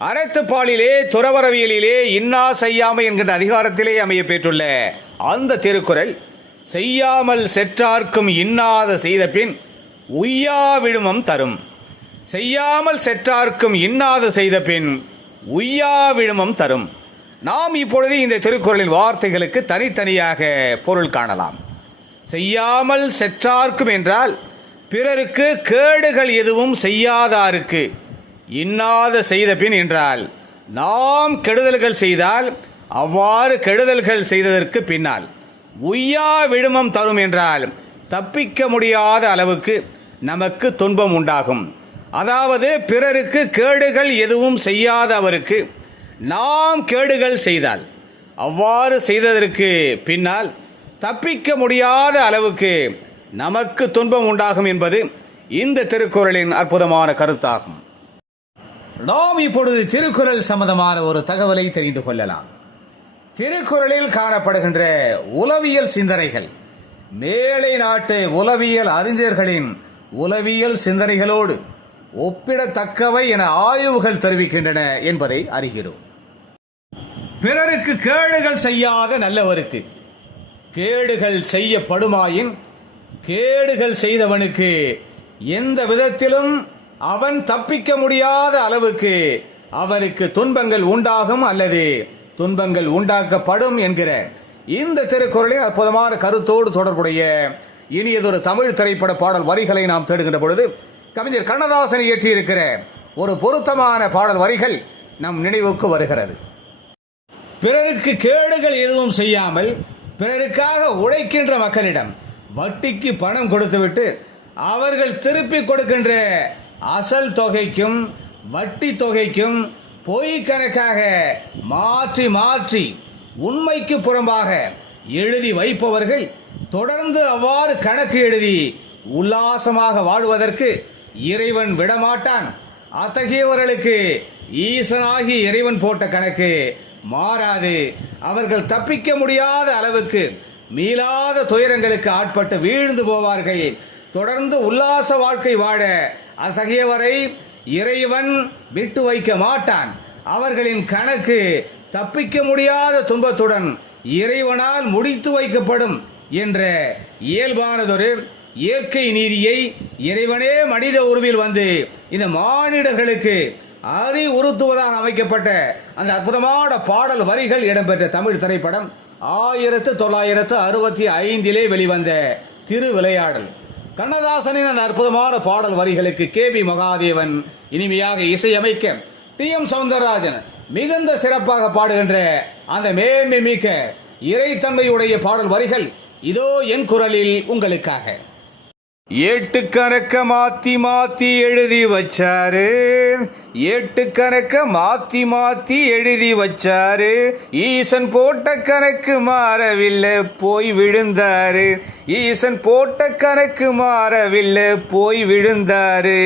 அறத்துப்பாலிலே துறவரவியலிலே இன்னா செய்யாமை என்கின்ற அதிகாரத்திலே அமைய பெற்றுள்ள அந்த திருக்குறள் செய்யாமல் செற்றார்க்கும் இன்னாத செய்த பின் உய்யா விழுமம் தரும். செய்யாமல் செற்றார்க்கும் இன்னாத செய்த பின் உய்யா விழுமம் தரும். நாம் இப்பொழுது இந்த திருக்குறளின் வார்த்தைகளுக்கு தனித்தனியாக பொருள் காணலாம். செய்யாமல் செற்றார்க்கும் என்றால் பிறருக்கு கேடுகள் எதுவும் செய்யாதாருக்கு இன்னாத செய்த பின் என்றால் நாம் கெடுதல்கள் செய்தால் அவ்வாறு கெடுதல்கள் செய்ததற்கு பின்னால் உய்யா விழுமம் தரும் என்றால் தப்பிக்க முடியாத அளவுக்கு நமக்கு துன்பம் உண்டாகும். அதாவது பிறருக்கு கேடுகள் எதுவும் செய்யாதவருக்கு நாம் கேடுகள் செய்தால் அவ்வாறு செய்ததற்கு பின்னால் தப்பிக்க முடியாத அளவுக்கு நமக்கு துன்பம் உண்டாகும் என்பது இந்த திருக்குறளின் அற்புதமான கருத்தாகும். நாம் இப்பொழுது திருக்குறள் சம்பந்தமான ஒரு தகவலை தெரிந்து கொள்ளலாம். திருக்குறளில் காணப்படுகின்ற உளவியல் சிந்தனைகள் மேலை நாட்டு உளவியல் அறிஞர்களின் உளவியல் சிந்தனைகளோடு ஒப்பிடத்தக்கவை என ஆய்வுகள் தெரிவிக்கின்றன என்பதை அறிகிறோம். பிறருக்கு கேடுகள் செய்யாத நல்லவருக்கு கேடுகள் செய்யப்படுமாயின் கேடுகள் செய்தவனுக்கு எந்த விதத்திலும் அவன் தப்பிக்க முடியாத அளவுக்கு அவருக்கு துன்பங்கள் உண்டாகும் அல்லது துன்பங்கள் உண்டாக்கப்படும் என்கிற இந்த திருக்குறளின் அற்புதமான கருத்தோடு தொடர்புடைய இனியதொரு தமிழ் திரைப்பட பாடல் வரிகளை நாம் தேடுகின்ற பொழுது கவிஞர் கண்ணதாசன் இயற்றியிருக்கிற ஒரு பொருத்தமான பாடல் வரிகள் நம் நினைவுக்கு வருகிறது. பிறருக்கு கேடுகள் எதுவும் செய்யாமல் பிறருக்காக உழைக்கின்ற மக்களிடம் வட்டிக்கு பணம் கொடுத்துவிட்டு அவர்கள் திருப்பி கொடுக்கின்ற அசல் தொகைக்கும் வட்டி தொகைக்கும் பொய் கணக்காக மாற்றி மாற்றி உண்மைக்கு புறம்பாக எழுதி வைப்பவர்கள் தொடர்ந்து அவ்வாறு கணக்கு எழுதி உல்லாசமாக வாழ்வதற்கு இறைவன் விடமாட்டான். அத்தகையவர்களுக்கு ஈசனாகி இறைவன் போட்ட கணக்கு மாறாது. அவர்கள் தப்பிக்க முடியாத அளவுக்கு மீளாத துயரங்களுக்கு ஆட்பட்டு வீழ்ந்து போவார்கள். தொடர்ந்து உல்லாச வாழ்க்கை வாழ அத்தகையவரை இறைவன் விட்டு வைக்க மாட்டான். அவர்களின் கணக்கு தப்பிக்க முடியாத துன்பத்துடன் இறைவனால் முடித்து வைக்கப்படும் என்ற இயல்பானதொரு இயற்கை நீதியை இறைவனே மனித உருவில் வந்து இந்த மானிடர்களுக்கு அறிவுறுத்துவதாக அமைக்கப்பட்ட அந்த அற்புதமான பாடல் வரிகள் இடம்பெற்ற தமிழ் திரைப்படம் ஆயிரத்து தொள்ளாயிரத்து அறுபத்தி ஐந்திலே வெளிவந்த திரு விளையாடல் கண்ணதாசனின் அந்த அற்புதமான பாடல் வரிகளுக்கு கே வி மகாதேவன் இனிமையாக இசையமைக்க டி எம் சவுந்தரராஜன் மிகுந்த சிறப்பாக பாடுகின்ற அந்த மேன்மை மிக்க இறைத்தன்மையுடைய பாடல் வரிகள் இதோ என் குரலில் உங்களுக்காக. எட்டு கணக்க மாத்தி மாத்தி எழுதி வச்சாரு. எட்டு கணக்க மாத்தி மாத்தி எழுதி வச்சாரு. ஈசன் போட்ட கணக்கு மாறவில்லை போய் விழுந்தாரு. ஈசன் போட்ட கணக்கு மாறவில்லை போய் விழுந்தாரு.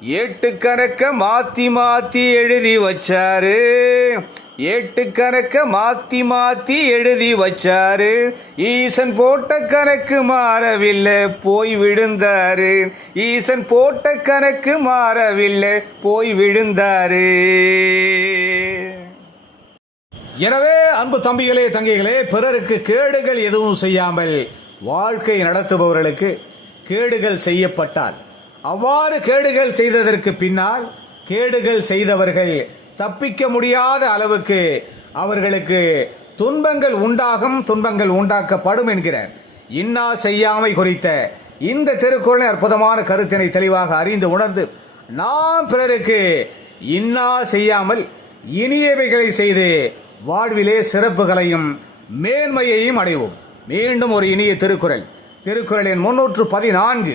எட்டு கணக்க மாத்தி மாத்தி எழுதி வச்சாரு. எட்டு கணக்க மாத்தி மாத்தி எழுதி வச்சாரு. ஈசன் போட்ட கணக்கு மாறவில்லை போய் விழுந்தாரு. ஈசன் போட்ட கணக்கு மாறவில்லை போய் விழுந்தாரு. எனவே அன்பு தம்பிகளே தங்கைகளே பிறருக்கு கேடுகள் எதுவும் செய்யாமல் வாழ்க்கை நடத்துபவர்களுக்கு கேடுகள் செய்யப்பட்டால் அவ்வாறு கேடுகள் செய்ததற்கு பின்னால் கேடுகள் செய்தவர்கள் தப்பிக்க முடியாத அளவுக்கு அவர்களுக்கு துன்பங்கள் உண்டாகும் துன்பங்கள் உண்டாக்கப்படும் என்கிறார். இன்னா செய்யாமை குறித்த இந்த திருக்குறளின் அற்புதமான கருத்தினை தெளிவாக அறிந்து உணர்ந்து நாம் பிறருக்கு இன்னா செய்யாமல் இனியவைகளை செய்து வாழ்விலே சிறப்புகளையும் மேன்மையையும் அடைவோம். மீண்டும் ஒரு இனிய திருக்குறள். திருக்குறளின் முன்னூற்று பதினான்கு